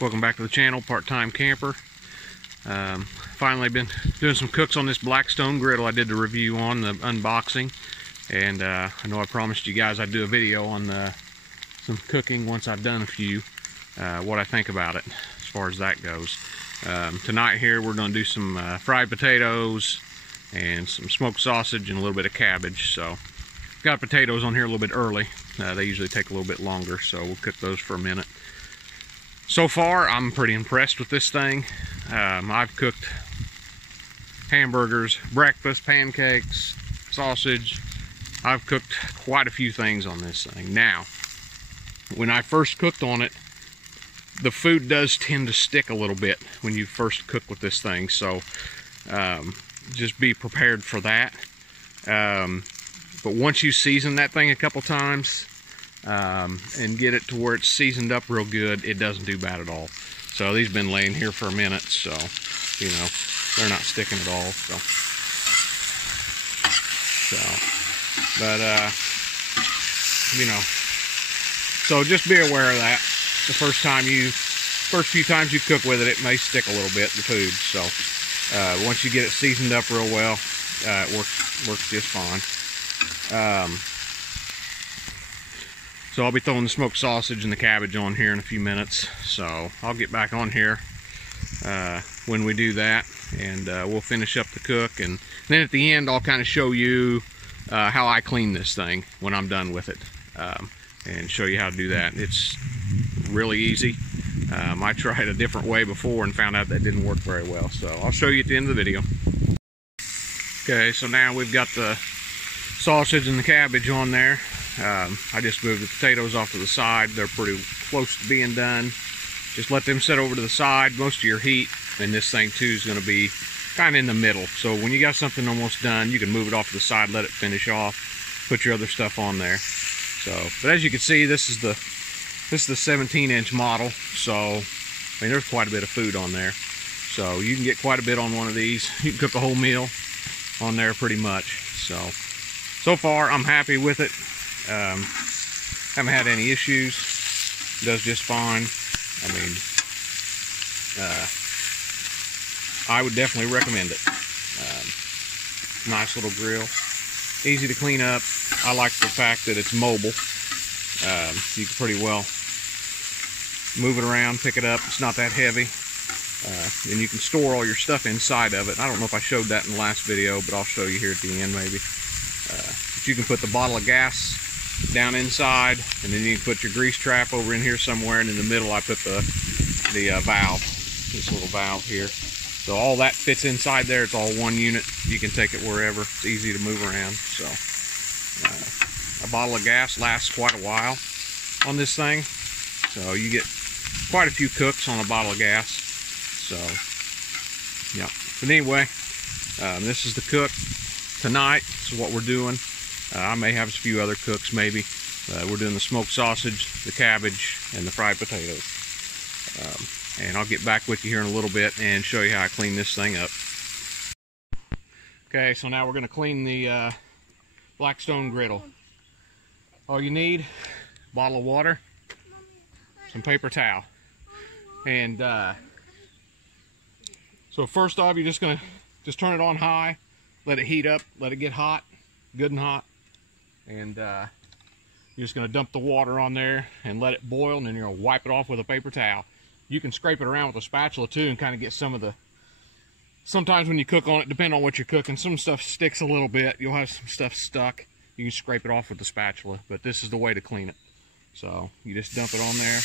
Welcome back to the channel, Part-Time Camper. Finally been doing some cooks on this Blackstone griddle I did the review on, the unboxing. And I know I promised you guys I'd do a video on some cooking once I've done a few, what I think about it as far as that goes. Tonight here we're going to do some fried potatoes and some smoked sausage and a little bit of cabbage. So got potatoes on here a little bit early. They usually take a little bit longer, so we'll cook those for a minute. So far, I'm pretty impressed with this thing. I've cooked hamburgers, breakfast, pancakes, sausage. I've cooked quite a few things on this thing. Now, when I first cooked on it, the food does tend to stick a little bit when you first cook with this thing, so just be prepared for that. But once you season that thing a couple times, and get it to where it's seasoned up real good, it doesn't do bad at all. So these have been laying here for a minute, so you know they're not sticking at all. But you know, so just be aware of that. The first few times you cook with it, it may stick a little bit, the food. So once you get it seasoned up real well, it works just fine. So I'll be throwing the smoked sausage and the cabbage on here in a few minutes. So I'll get back on here when we do that, and we'll finish up the cook. And then at the end, I'll kind of show you how I clean this thing when I'm done with it, and show you how to do that. It's really easy. I tried a different way before and found out that didn't work very well. So I'll show you at the end of the video. Okay, so now we've got the sausage and the cabbage on there. I just moved the potatoes off to the side. They're pretty close to being done. Just let them set over to the side. Most of your heat in this thing too is going to be kind of in the middll. So when you got something almost done, you can move it off to the side, let it finish off, put your other stuff on there. So, but as you can see, this is the 17-inch model. So I mean, there's quite a bit of food on there. So you can get quite a bit on one of these. You can cook a whole meal on there pretty much. So far I'm happy with it. Haven't had any issues. Does just fine. I mean, I would definitely recommend it. Nice little grill, easy to clean up. I like the fact that it's mobile. You can pretty well move it around, pick it up. It's not that heavy, and you can store all your stuff inside of it. I don't know if I showed that in the last video, but I'll show you here at the end maybe. But you can put the bottle of gas down inside, and then you can put your grease trap over in here somewhere, and in the middle I put the valve, this little valve here. So all that fits inside there. It's all one unit. You can take it wherever. It's easy to move around. So a bottle of gas lasts quite a while on this thing. So you get quite a few cooks on a bottle of gas. So yeah. But anyway, this is the cook tonight. This is what we're doing. I may have a few other cooks maybe. We're doing the smoked sausage, the cabbage, and the fried potatoes. And I'll get back with you here in a little bit and show you how I clean this thing up. Okay, so now we're going to clean the Blackstone griddle. All you need, a bottle of water, some paper towel. And so first off, you're just going to turn it on high, let it heat up, let it get hot, good and hot. And you're just going to dump the water on there and let it boil, and then you're going to wipe it off with a paper towel. You can scrape it around with a spatula too and kind of get some of the, sometimes when you cook on it, depending on what you're cooking, some stuff sticks a little bit. You'll have some stuff stuck. You can scrape it off with the spatula, but this is the way to clean it. So you just dump it on there.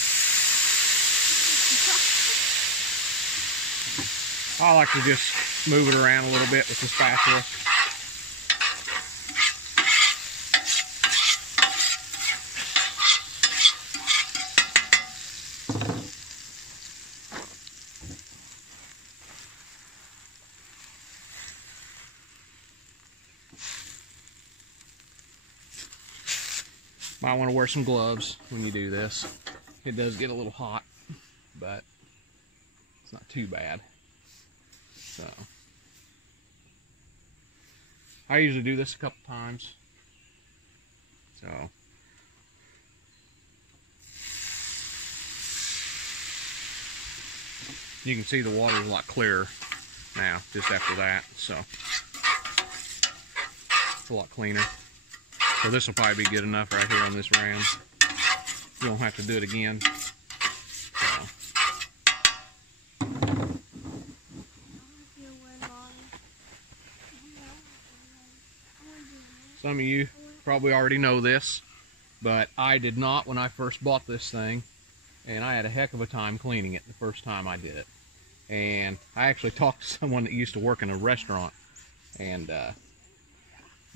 I like to just move it around a little bit with the spatula. Might want to wear some gloves when you do this. It does get a little hot, but it's not too bad. So I usually do this a couple times. So You can see the water is a lot clearer now, just after that, so it's a lot cleaner. So this will probably be good enough right here on this round. You don't have to do it again. Some of you probably already know this, but I did not when I first bought this thing, and I had a heck of a time cleaning it the first time I did it. And I actually talked to someone that used to work in a restaurant, and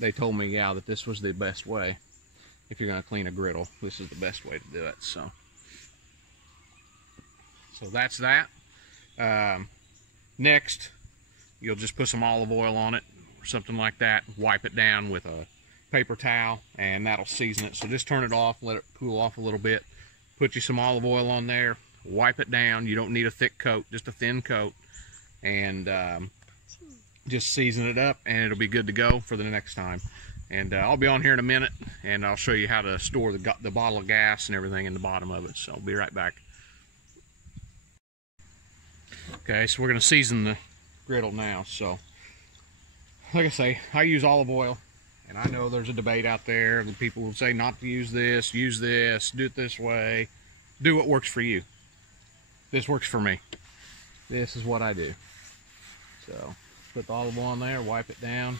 they told me, yeah, that this was the best way. If you're going to clean a griddle, this is the best way to do it. So that's that. Next, you'll just put some olive oil on it or something like that. Wipe it down with a paper towel, and that'll season it. So just turn it off, let it cool off a little bit. Put you some olive oil on there. Wipe it down. You don't need a thick coat, just a thin coat, and just season it up, and it'll be good to go for the next time. And I'll be on here in a minute, and I'll show you how to store the bottle of gas and everything in the bottom of it. So I'll be right back. Okay, so we're going to season the griddle now. So like I say, I use olive oil, and I know there's a debate out there that people will say not to use this, do it this way. Do what works for you. This works for me. This is what I do. So put the olive oil on there, wipe it down.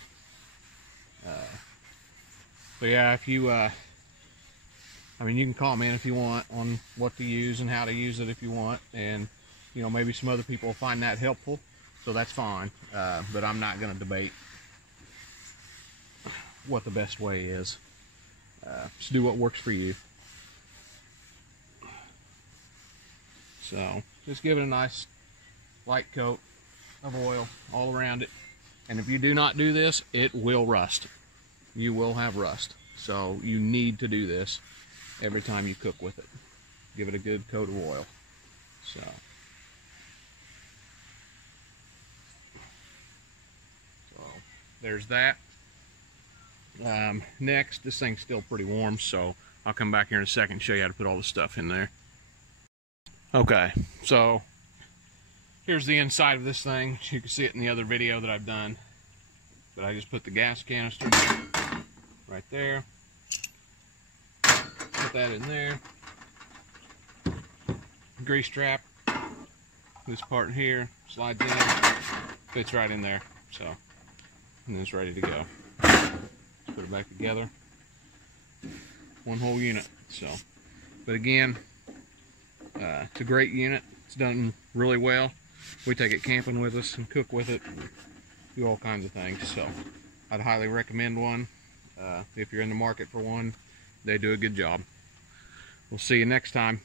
So yeah, if you, I mean, you can comment if you want on what to use and how to use it if you want, and you know, maybe some other people will find that helpful, so that's fine. But I'm not going to debate what the best way is. Just do what works for you. So just give it a nice light coat of oil all around it. And if you do not do this, it will rust. You will have rust. So you need to do this every time you cook with it. Give it a good coat of oil. So there's that. Next, this thing's still pretty warm, so I'll come back here in a second and show you how to put all the stuff in there. Okay, so here's the inside of this thing. You can see it in the other video that I've done. But I just put the gas canister right there. Put that in there. Grease trap. This part here slides in. Fits right in there. So, and then it's ready to go. Just put it back together. One whole unit. So, but again, it's a great unit. It's done really well. We take it camping with us and cook with it. And do all kinds of things. So, I'd highly recommend one. If you're in the market for one, they do a good job. We'll see you next time.